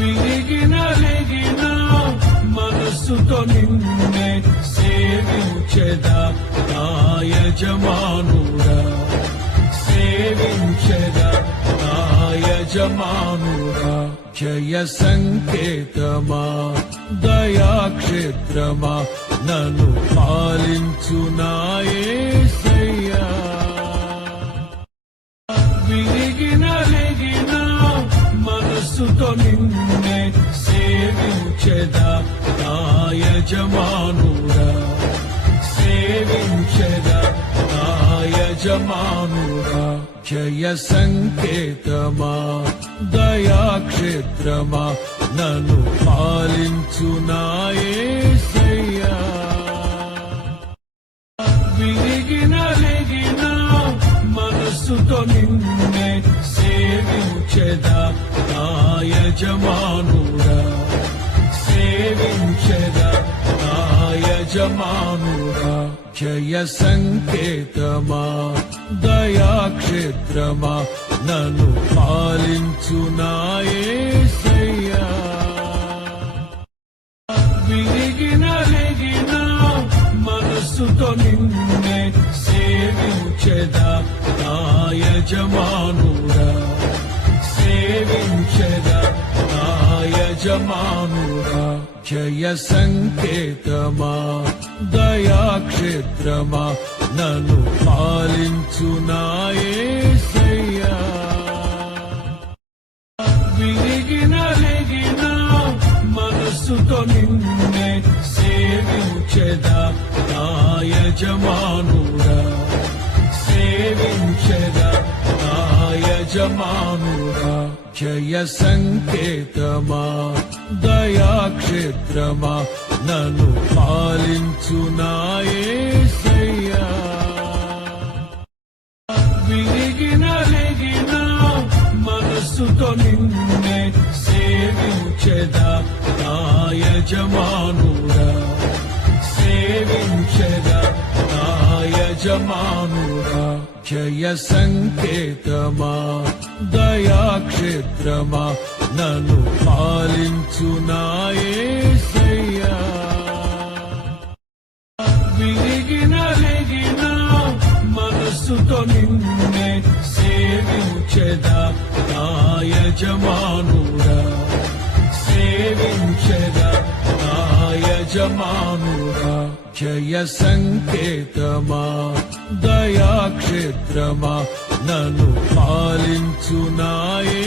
విరిగిన లెగిన మనస్సుతో నిన్నే సేవించెదా నా యజమానుడా. సేవించెదా నా యజమానుడా. జయ సంకేతమా దయాక్షేత్రమా నన్ను పాలించునా. మనస్సుతో నిన్నే సేవించెదా నా యజమానుడా సేవించెదా నా యజమానుడా జయ సంకేతమా? దయాక్షేత్రమా నన్ను పాలించు నాయే నిన్నే సేవించెదా నా యజమానుడా సేవించెదా నా యజమానుడా జయ సంకేతమా దయాక్షేత్రమా నన్ను పాలించు నాయే సయ్యా. లెగిన మనస్సుతో నిన్నే సేవించెదా యజమానుడా సేవించెదా నా యజమానుడా. జయ సంకేతమా దయాక్షేత్రమా నన్ను పాలించు నాయసయ్యా విరిగిన లెగిన మనస్సుతో నిన్నే సేవించెదా నా యజమానుడా యజమానుడా జయ సంకేతమా దయాక్షేత్రమా నన్ను పాలించు నాయసయ్యా విరిగిన లెగిన మనస్సుతో నిన్నే సేవించెదా నా యజమానుడా. సేవించెదా నా యజమానుడా జయ సంకేతమా విరిగిన లెగిన మనస్సుతో నిన్నే సేవించెదా నా యజమానుడా సేవించెదా నా యజమానుడా జయ సంకేతమా దయాక్షేత్రమా నన్ను పాలించు నాయే